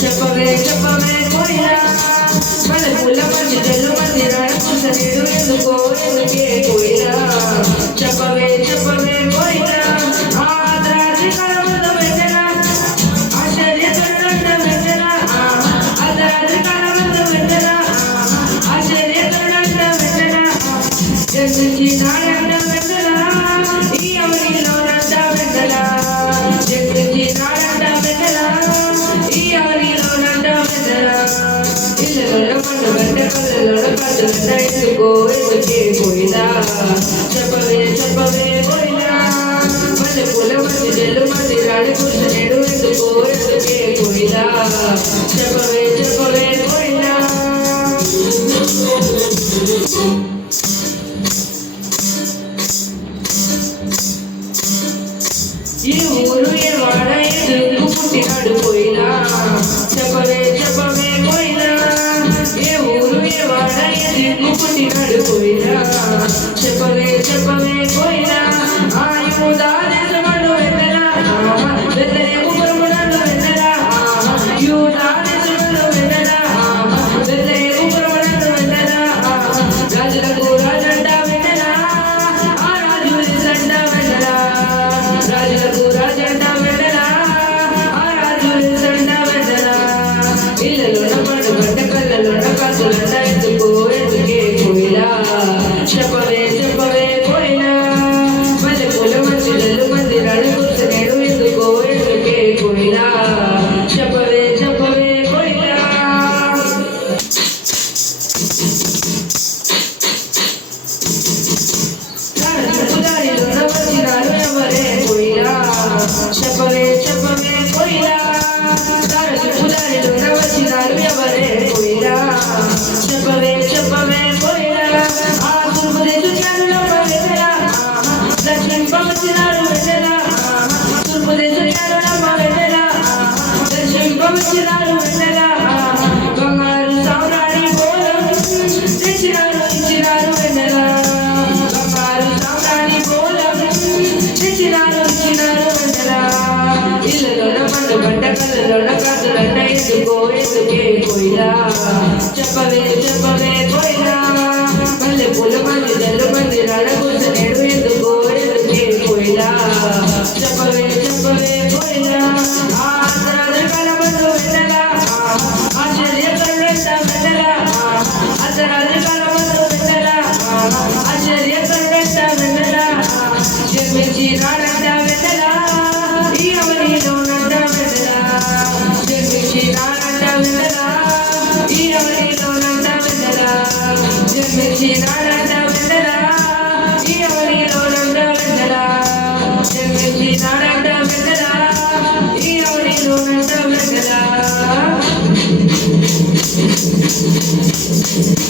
చెప్పవే చెప్పవే పోయినా మన పుల్ల మంచి జల్లు మంది రాడుకుసనేడు ఎందుకో ఎందుకే పోయినా చెప్పవే చెప్పవే పోయినా ఆదరాజి కలవద వెంటన ఆశ్చర్య కరుణ వెంటన ఆదరాజి కలవద వెంటన ఆశ్చర్య కరుణ వెంటన జన్మించి నాడంట వెంటన ఈ అవనిలో నంట వెంటన జన్మించి నాడంట వెంటన ఈ అవనిలో నంట వెంటన ఇళ్ళలో పండు వెంట కళ్ళలో పండు వెంట ఎందుకో ఎందుకే పోయినా చెప్పవే చెప్పవే పోయినా మళ్ళీ పూల మంది జల్లు మంది రాడి కూర్చొనేడు ఎందుకో ఎందుకే పోయినా చెప్పవే చెప్పవే పోయినా ఈ ఊరు ఏ వాడ ఎందుకు పుట్టినాడు పోయినా చెప్పవే చెప్పవే పోయినా ఏ ఊరు ఏ వాడ ఎందుకు పుట్టినాడు పోయినా చెప్పవే చెప్పవే పోయినా ఆయుధాలు వెన్నెలా వెన్నెలేము బ్రహ్మణాలు వెన్నెలా యూధాలు వెన్నెలా వెన్నెలేము బ్రహ్మణాలు వెన్నెలా రాజులకు రాజంట వెన్నెలా ఆ రాజుని సంట వెన్నెలా రాజులకు రాజంట వెన్నెలా ఆ రాజుని సంట వెన్నెలా ఇళ్ళలో పండు పంట కళ్ళలో కాసులంట ఎందుకో ఎందుకే పోయినా చెప్పవే చెప్పవే పోయినా మళ్ళీ పూల మంచి జల్లు మంది రాడు కూర్చొనేడు ఎందుకో ఎందుకే పోయినా చెప్పవే చెప్పవే పోయినా దారిలో వచ్చినారు ఎవరే పోయినా చెప్పవే చెప్పవే పోయినా దారిలో వచ్చినారు ఎవరే పోయినా చెప్పవే చెప్పవే పోయినా ఆ తూర్పు దేశం వెన్నెలా దక్షిణ వచ్చినారు వెన్నెలా తూర్పు దేశం వెన్నెలా దక్షిణ వచ్చినారు వెన్నెలా బంగారు సామ్రాణి గోళం తెచ్చినారు ఇచ్చినారు వెన్నెలా బంగారు సామ్రాణి గోళం తెచ్చినారు ఇచ్చినారు వెన్నెలా ఇళ్ళలో పండు పంట కళ్ళలో కాసులంట ఎందుకో ఎందుకే పోయినా చెప్పవే చెప్పవే పోయినా మళ్ళీ పూల మంది జల్లు మంది రాడ కూర్చొనేడు ఎందుకో ఎందుకే పోయినా చెప్పవే చెప్పవే పోయినా ఆదరాజు కలవదు వెన్నెలా ఆశ్చర్య కరుణ వెన్నెలా ఆదరాజు కలవదు వెన్నెలా ఆశ్చర్య కరుణ వెన్నెలా జన్మించి నాడంట వెన్నెలా ఈ అవనిలో నంట వెన్నెలా జన్మించి నాడంట వెన్నెలా ఈ అవనిలో నంట వెన్నెలా జన్మించి నాడంట వెన్నెలా ఈ అవనిలో నంట వెన్నెలా జన్మించి నాడంట వెన్నెలా ఈ అవనిలో నంట వెన్నెలా